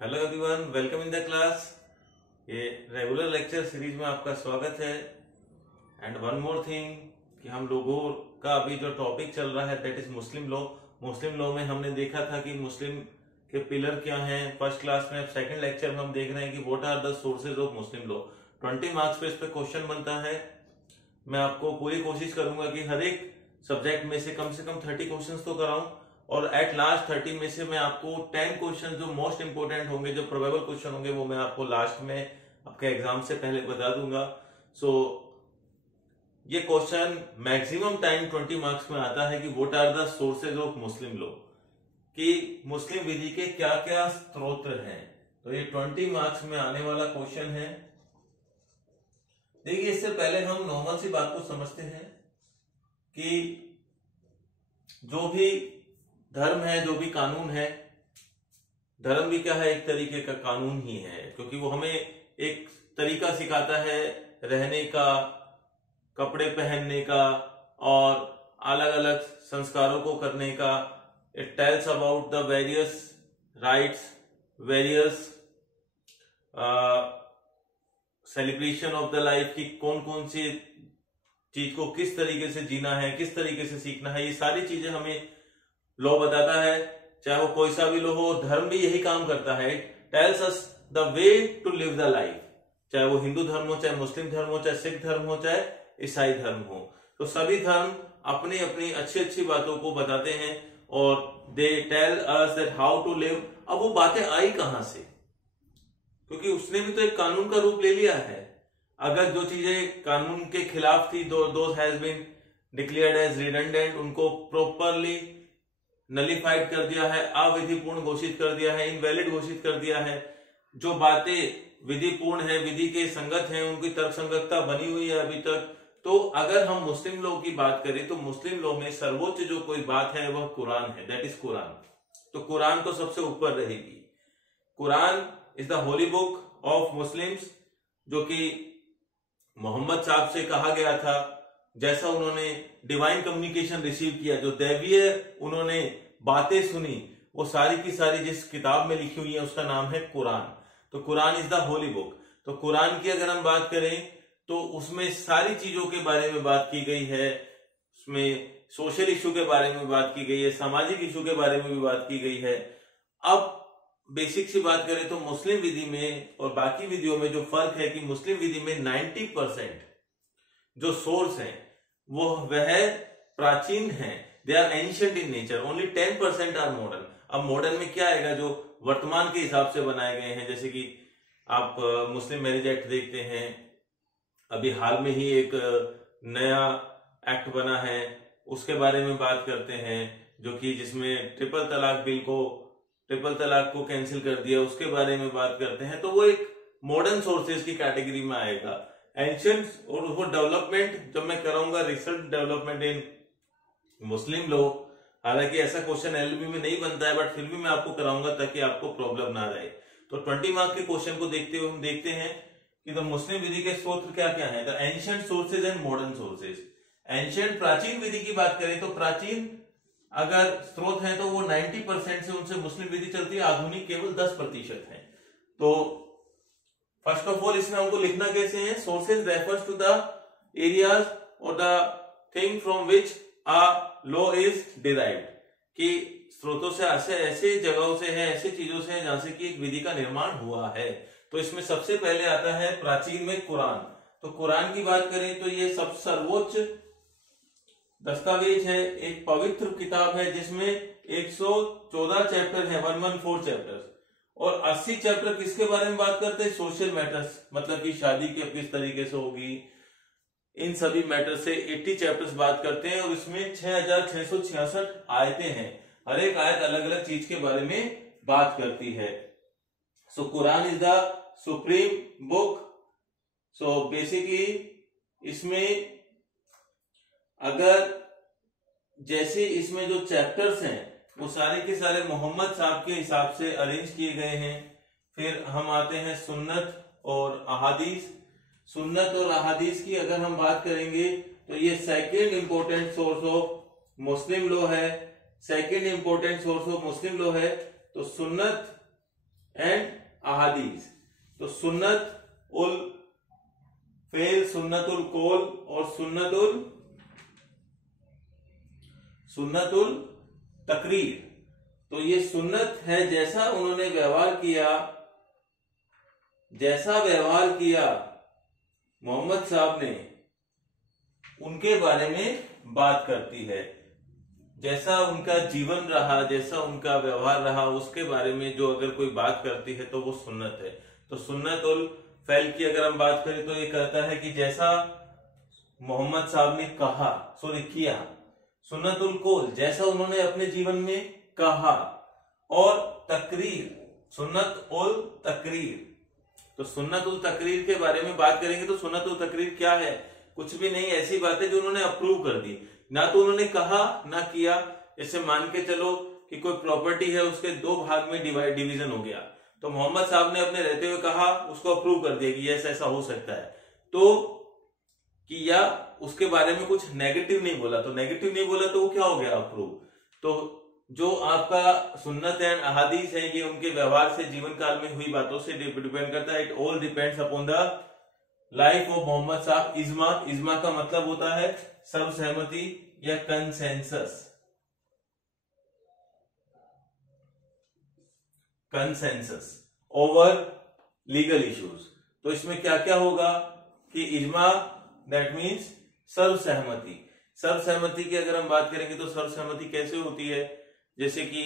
Hello everyone, welcome in the class. ये regular lecture series में आपका स्वागत है। एंड वन मोर थिंग कि हम लोगों का अभी जो टॉपिक चल रहा है that is Muslim law. Muslim law में हमने देखा था कि मुस्लिम के पिलर क्या हैं फर्स्ट क्लास में। अब सेकंड लेक्चर में हम देख रहे हैं कि what are the sources of Muslim law. 20 marks पे इस पे क्वेश्चन बनता है। मैं आपको पूरी कोशिश करूंगा कि हर एक सब्जेक्ट में से कम 30 क्वेश्चंस तो कराऊं, और एट लास्ट 30 में से मैं आपको 10 क्वेश्चन जो मोस्ट इंपोर्टेंट होंगे, जो प्रोबेबल क्वेश्चन होंगे, वो मैं आपको लास्ट में आपके एग्जाम से पहले बता दूंगा। सो ये क्वेश्चन मैक्सिमम टाइम 20 मार्क्स में आता है कि what are the sources of Muslim law, कि मुस्लिम विधि के क्या क्या स्रोत हैं। तो ये 20 मार्क्स में आने वाला क्वेश्चन है। देखिए, इससे पहले हम नॉर्मल सी बात को समझते हैं कि जो भी धर्म है, जो भी कानून है, धर्म भी क्या है, एक तरीके का कानून ही है, क्योंकि वो हमें एक तरीका सिखाता है रहने का, कपड़े पहनने का और अलग अलग संस्कारों को करने का। It tells about the various rights, various celebration of the life, की कौन कौन सी चीज को किस तरीके से जीना है, किस तरीके से सीखना है, ये सारी चीजें हमें लॉ बताता है। चाहे वो कोई सा भी लॉ हो, धर्म भी यही काम करता है। Tells us the way to live the life, चाहे वो हिंदू धर्म हो, चाहे मुस्लिम धर्म हो, चाहे सिख धर्म हो, चाहे ईसाई धर्म हो। तो सभी धर्म अपनी अपनी अच्छी अच्छी बातों को बताते हैं और they tell us that how to live. अब वो बातें आई कहां से, क्योंकि उसने भी तो एक कानून का रूप ले लिया है। अगर जो चीजें कानून के खिलाफ थी, those has been declared as redundant, उनको प्रॉपरली नलिफाइड कर दिया है, अविधिपूर्ण घोषित कर दिया है, इनवैलिड घोषित कर दिया है। जो बातें विधिपूर्ण है, विधि के संगत हैं, उनकी तर्क संगतता बनी हुई है अभी तक। तो अगर हम मुस्लिम लॉ की बात करें तो मुस्लिम लॉ में सर्वोच्च जो कोई बात है वह कुरान है, दैट इज कुरान। तो कुरान तो सबसे ऊपर रहेगी। Quran is the Holi book of Muslims, जो कि मोहम्मद साहब से कहा गया था, जैसा उन्होंने डिवाइन कम्युनिकेशन रिसीव किया, जो दैवीय उन्होंने बातें सुनी, वो सारी की सारी जिस किताब में लिखी हुई है उसका नाम है कुरान। तो Quran is the Holi book. तो कुरान की अगर हम बात करें तो उसमें सारी चीजों के बारे में बात की गई है। उसमें सोशल इशू के बारे में बात की गई है, सामाजिक इशू के बारे में भी बात की गई है। अब बेसिक सी बात करें तो मुस्लिम विधि में और बाकी विधियों में जो फर्क है कि मुस्लिम विधि में 90% जो सोर्स हैं वो वह प्राचीन हैं, they are ancient in nature, only 10% are modern. अब मॉडर्न में क्या आएगा, जो वर्तमान के हिसाब से बनाए गए हैं। जैसे कि आप मुस्लिम मैरिज एक्ट देखते हैं, अभी हाल में ही एक नया एक्ट बना है, उसके बारे में बात करते हैं, जो कि जिसमें ट्रिपल तलाक को कैंसिल कर दिया, उसके बारे में बात करते हैं। तो वो एक मॉडर्न सोर्सेज की कैटेगरी में आएगा। एंशिएंट और वो डेवलपमेंट जब मैं कराऊंगा, research development in Muslim law, हालांकि ऐसा क्वेश्चन एलबी में नहीं बनता है, बट फिर भी मैं आपको कराऊंगा ताकि आपको प्रॉब्लम ना रहे। तो 20 मार्क के क्वेश्चन को देखते हुए हम देखते हैं कि तो मुस्लिम विधि के स्रोत क्या क्या है। The ancient sources and modern sources. Ancient प्राचीन विधि की बात करें तो प्राचीन अगर स्रोत है तो वो 90% से उनसे मुस्लिम विधि चलती है, आधुनिक केवल 10% है। तो फर्स्ट ऑफ ऑल इसमें हमको लिखना कैसे है, sources refers to the areas और the thing from which a law is derived, कि स्रोतों से ऐसे जगहों से है, ऐसे चीजों से है जहां से कि एक विधि का निर्माण हुआ है। तो इसमें सबसे पहले आता है प्राचीन में कुरान। तो कुरान की बात करें तो ये सब सर्वोच्च दस्तावेज है, एक पवित्र किताब है जिसमें 114 चैप्टर है, 114 चैप्टर्स, और 80 चैप्टर किसके बारे में बात करते हैं, सोशल मैटर्स, मतलब कि शादी की किस तरीके से होगी, इन सभी मैटर से 80 चैप्टर्स बात करते हैं। और इसमें 6666 आयतें हैं, हर एक आयत अलग अलग चीज के बारे में बात करती है। So Quran is the supreme book. So basically इसमें अगर जैसे इसमें जो चैप्टर्स हैं वो सारे के सारे मोहम्मद साहब के हिसाब से अरेंज किए गए हैं। फिर हम आते हैं सुन्नत और अहादीस। सुन्नत और अहादीस की अगर हम बात करेंगे तो ये second important source of Muslim law है। Second important source of Muslim law है। तो सुन्नत एंड अहादीस। तो सुन्नत उल फेल, सुन्नतुल कौल और सुन्नतुल तकरीर। तो ये सुन्नत है, जैसा उन्होंने व्यवहार किया मोहम्मद साहब ने, उनके बारे में बात करती है। जैसा उनका जीवन रहा, जैसा उनका व्यवहार रहा, उसके बारे में जो अगर कोई बात करती है तो वो सुन्नत है। तो सुन्नत उल फैल की अगर हम बात करें तो ये कहता है कि जैसा मोहम्मद साहब ने किया। सुन्नतुल कौल, जैसा उन्होंने अपने जीवन में कहा। और तकरीर, सुन्नत उल तकरीर। तो सुन्नत उल तकरीर के बारे में बात करेंगे तो सुन्नत उल तकरीर क्या है? कुछ भी नहीं, ऐसी बातें जो उन्होंने अप्रूव कर दी, ना तो उन्होंने कहा ना किया। जैसे मान के चलो कि कोई प्रॉपर्टी है, उसके दो भाग में डिवीजन हो गया, तो मोहम्मद साहब ने अपने रहते हुए कहा, उसको अप्रूव कर दिया कि यस ऐसा हो सकता है, तो कि या उसके बारे में कुछ नेगेटिव नहीं बोला, तो नेगेटिव नहीं बोला तो वो क्या हो गया? अप्रूव। तो जो आपका सुन्नत एंड अहादीस है, ये उनके व्यवहार से, जीवन काल में हुई बातों से डिपेंड करता है। It all depends upon the life of Muhammad Sahab. इज्मा का मतलब होता है सर्वसहमति या कंसेंसस ओवर लीगल इश्यूज। तो इसमें क्या क्या होगा कि इज्मा दैट मीन्स सर्वसहमति। सर्वसहमति की अगर हम बात करेंगे तो सर्वसहमति कैसे होती है? जैसे कि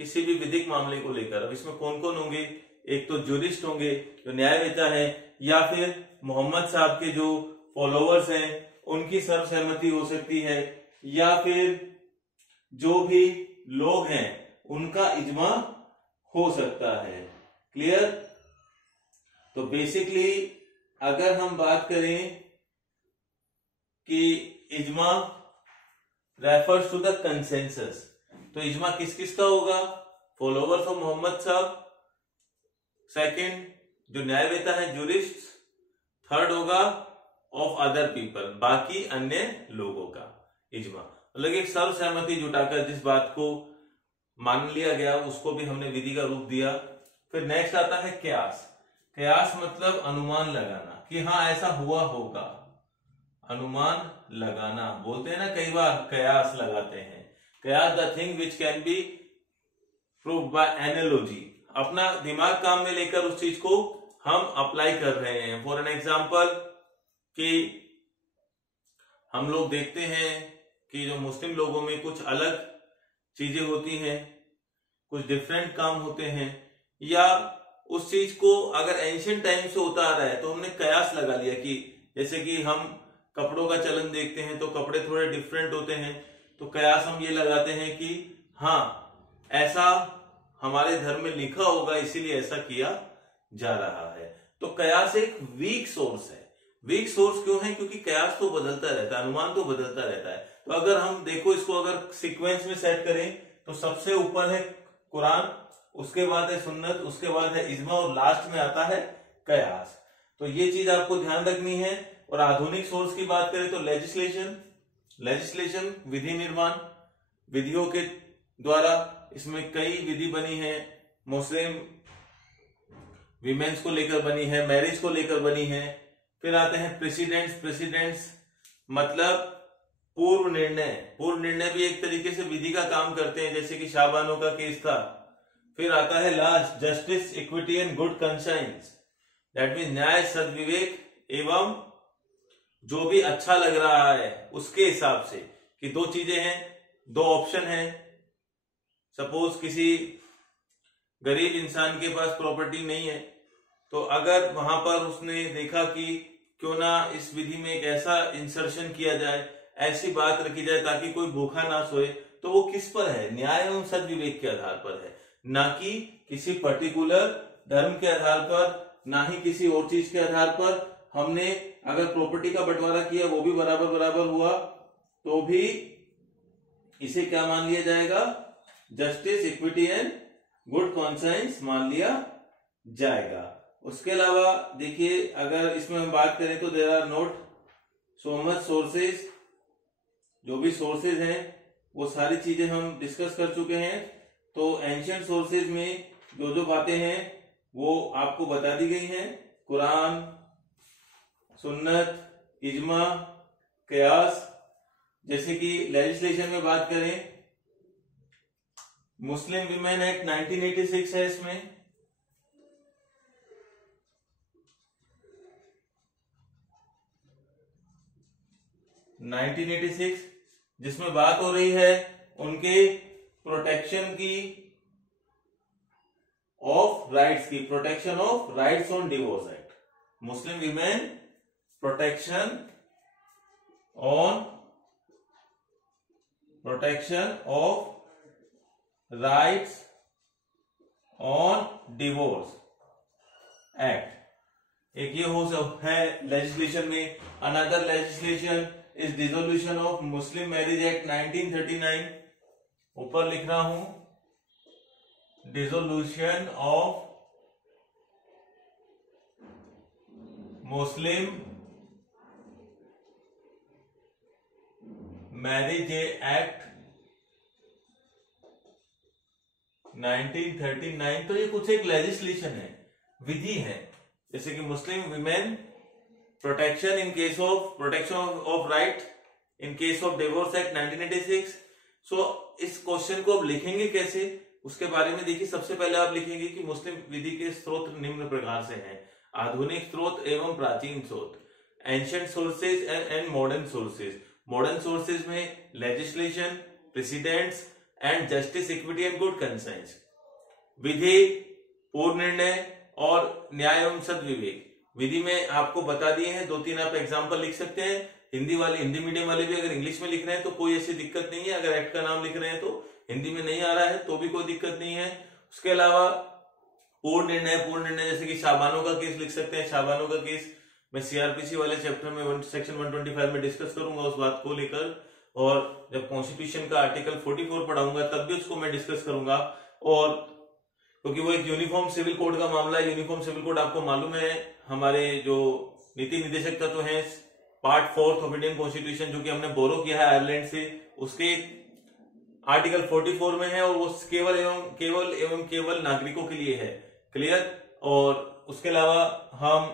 किसी भी विधिक मामले को लेकर, अब इसमें कौन कौन होंगे? एक तो ज्यूरिस्ट होंगे, जो न्यायवेत्ता है, या फिर मोहम्मद साहब के जो फॉलोअर्स हैं उनकी सर्वसहमति हो सकती है, या फिर जो भी लोग हैं उनका इज्मा हो सकता है। क्लियर? तो बेसिकली अगर हम बात करें कि इज्मा रेफर्स टू द कंसेंसस, तो इज्मा किस किस का होगा? फॉलोअर्स ऑफ मोहम्मद साहब, सेकंड जो न्यायवेत्ता है ज्यूरिस्ट, थर्ड होगा ऑफ अदर पीपल, बाकी अन्य लोगों का इज्मा। मतलब एक सर्वसहमति जुटाकर जिस बात को मान लिया गया उसको भी हमने विधि का रूप दिया। फिर नेक्स्ट आता है कयास। कयास मतलब अनुमान लगाना कि हाँ ऐसा हुआ होगा, अनुमान लगाना बोलते हैं ना, कई बार कयास लगाते हैं। कयास the thing which can be proved bye analogy, अपना दिमाग काम में लेकर उस चीज को हम अप्लाई कर रहे हैं। फॉर एन एग्जांपल कि हम लोग देखते हैं कि जो मुस्लिम लोगों में कुछ अलग चीजें होती हैं, कुछ डिफरेंट काम होते हैं, या उस चीज को अगर एंशिएंट टाइम से होता आ रहा है तो हमने कयास लगा लिया कि जैसे कि हम कपड़ों का चलन देखते हैं तो कपड़े थोड़े डिफरेंट होते हैं, तो कयास हम ये लगाते हैं कि हाँ ऐसा हमारे धर्म में लिखा होगा इसीलिए ऐसा किया जा रहा है। तो कयास एक वीक सोर्स है। वीक सोर्स क्यों है? क्योंकि कयास तो बदलता रहता है, अनुमान तो बदलता रहता है। तो अगर हम देखो इसको अगर सीक्वेंस में सेट करें तो सबसे ऊपर है कुरान, उसके बाद है सुन्नत, उसके बाद है इज्मा और लास्ट में आता है कयास। तो ये चीज आपको ध्यान रखनी है। और आधुनिक सोर्स की बात करें तो लेजिस्लेशन विधि निर्माण, विधियों के द्वारा इसमें कई विधि बनी है, मुस्लिम विमेन्स को लेकर बनी है, मैरिज को लेकर बनी है। फिर आते हैं प्रेसिडेंट्स मतलब पूर्व निर्णय भी एक तरीके से विधि का काम करते हैं, जैसे कि शाहबानो का केस था। फिर आता है last justice, equity and good conscience, that mean न्याय, सद्विवेक एवं जो भी अच्छा लग रहा है उसके हिसाब से, कि दो चीजें हैं, दो ऑप्शन हैं। सपोज किसी गरीब इंसान के पास प्रॉपर्टी नहीं है, तो अगर वहां पर उसने देखा कि क्यों ना इस विधि में एक ऐसा इंसर्शन किया जाए, ऐसी बात रखी जाए ताकि कोई भूखा ना सोए, तो वो किस पर है? न्याय एवं सद्विवेक के आधार पर है, ना कि किसी पर्टिकुलर धर्म के आधार पर, ना ही किसी और चीज के आधार पर। हमने अगर प्रॉपर्टी का बंटवारा किया वो भी बराबर हुआ तो भी इसे क्या मान लिया जाएगा? Justice, equity and good conscience मान लिया जाएगा। उसके अलावा देखिए अगर इसमें हम बात करें तो there are not so much sources, जो भी सोर्सेज हैं वो सारी चीजें हम डिस्कस कर चुके हैं। तो एंशिएंट सोर्सेज में जो जो बातें हैं वो आपको बता दी गई हैं। कुरान, सुन्नत, इजमा, कयास। जैसे कि लेजिस्लेशन में बात करें, मुस्लिम विमेन एक्ट 1986 है इसमें। जिसमें बात हो रही है उनके प्रोटेक्शन की ऑफ राइट्स की, protection of rights on divorce act. Muslim women protection of rights on divorce act. एक ये हो सब है लेजिस्लेशन में। Another legislation is dissolution of Muslim marriage act 1939। ऊपर लिख रहा हूं, dissolution of Muslim marriage act 1939। तो ये कुछ एक लेजिस्लेशन है, विधि है। जैसे कि Muslim women protection in case of protection of right in case of divorce act 1986। सो इस क्वेश्चन को अब लिखेंगे कैसे, उसके बारे में देखिए। सबसे पहले आप लिखेंगे कि मुस्लिम विधि के स्रोत निम्न प्रकार से हैं: आधुनिक स्रोत एवं प्राचीन स्रोत, ancient sources and modern sources. Modern sources में legislation, precedents and justice, equity and good conscience. विधि, पूर्व निर्णय और न्याय एवं सद्विवेक। विधि में आपको बता दिए हैं, 2-3 आप एग्जांपल लिख सकते हैं। हिंदी मीडियम वाले भी अगर इंग्लिश में लिख रहे हैं तो कोई ऐसी दिक्कत नहीं है। अगर एक्ट का नाम लिख रहे हैं तो हिंदी में नहीं आ रहा है तो भी कोई दिक्कत नहीं है। उसके अलावा पूर्ण निर्णय जैसे कि शाबानो का केस लिख सकते हैं। शाबानो का केस मैं सीआरपीसी वाले चैप्टर में सेक्शन 125 में डिस्कस करूंगा उस बात को लेकर, और जब कॉन्स्टिट्यूशन का आर्टिकल 44 पढ़ाऊंगा तब भी उसको मैं डिस्कस करूंगा। और क्योंकि वो एक यूनिफॉर्म सिविल कोड का मामला है। यूनिफॉर्म सिविल कोड आपको मालूम है, हमारे जो नीति निदेशक तत्व हैं पार्ट 4 ऑफ इंडियन कॉन्स्टिट्यूशन, जो कि हमने बोरो किया है आयरलैंड से, उसके आर्टिकल 44 में है और वो केवल नागरिकों के लिए है। क्लियर। और उसके अलावा हम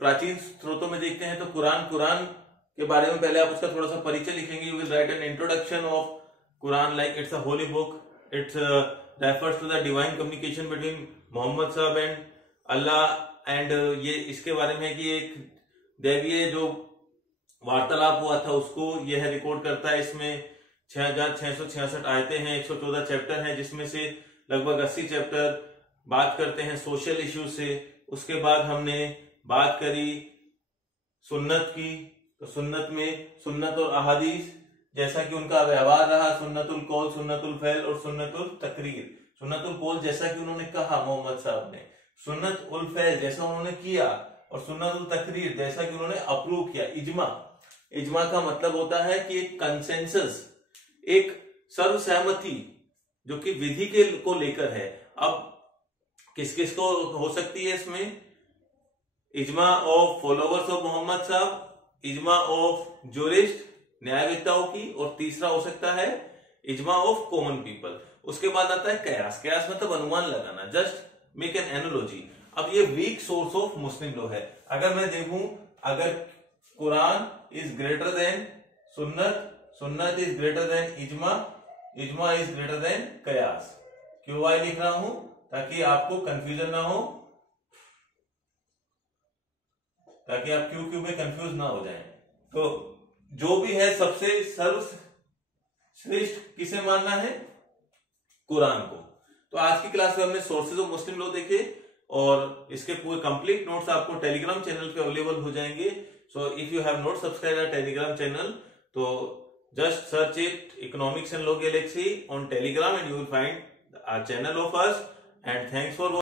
प्राचीन स्रोतों में देखते हैं तो कुरान के बारे में पहले आप उसका थोड़ा सा परिचय लिखेंगे। You will write an introduction of Quran like it's a holy book, it's refers to the divine communication between Mohammad साहब एंड अल्लाह। एंड ये इसके बारे में कि एक दैवीय जो वार्तालाप हुआ था उसको यह रिकॉर्ड करता है। इसमें 6666 आयतें हैं, 114 चैप्टर हैं, जिसमें से लगभग 80 चैप्टर बात करते हैं सोशल इश्यूज से। उसके बाद हमने बात करी सुन्नत की, तो सुन्नत में सुन्नत और अहादीस जैसा कि उनका व्यवहार रहा, सुन्नतुल कौल, सुन्नतुल फैल और सुन्नतुल तकरीर। सुन्नतुल कौल जैसा कि उन्होंने कहा मोहम्मद साहब ने, सुन्नत उल फैल जैसा उन्होंने किया, और सुन्नतुल तकरीर जैसा कि उन्होंने अप्रूव किया। इजमा का मतलब होता है कि एक कंसेंसस, एक सर्वसहमति जो कि विधि के को लेकर है। अब किस किस को हो सकती है इसमें? इजमा ऑफ फॉलोवर्स ऑफ मोहम्मद साहब, इजमा ऑफ जूरिस्ट न्यायवेत्ताओं की, और तीसरा हो सकता है इजमा ऑफ कॉमन पीपल। उसके बाद आता है कयास। कयास मतलब अनुमान लगाना, जस्ट मेक एन एनालॉजी। अब ये weak source of Muslim law है। अगर मैं देखूं, अगर कुरान इज ग्रेटर देन सुन्नत, सुन्नत इज ग्रेटर देन इजमा, इजमा इज ग्रेटर देन कयास। क्यों वाई लिख रहा हूं? ताकि आपको कंफ्यूजन ना हो, ताकि आप क्यों में कंफ्यूज ना हो जाएं। तो जो भी है सबसे सर्वश्रेष्ठ किसे मानना है? कुरान को। तो आज की क्लास में हमने सोर्सेज ऑफ मुस्लिम लॉ देखे, और इसके पूरे कंप्लीट नोट्स आपको टेलीग्राम चैनल पे अवेलेबल हो जाएंगे। So if you have not subscribe our Telegram channel, तो just search it economics and law galaxy on Telegram and you will find our channel of us. And thanks for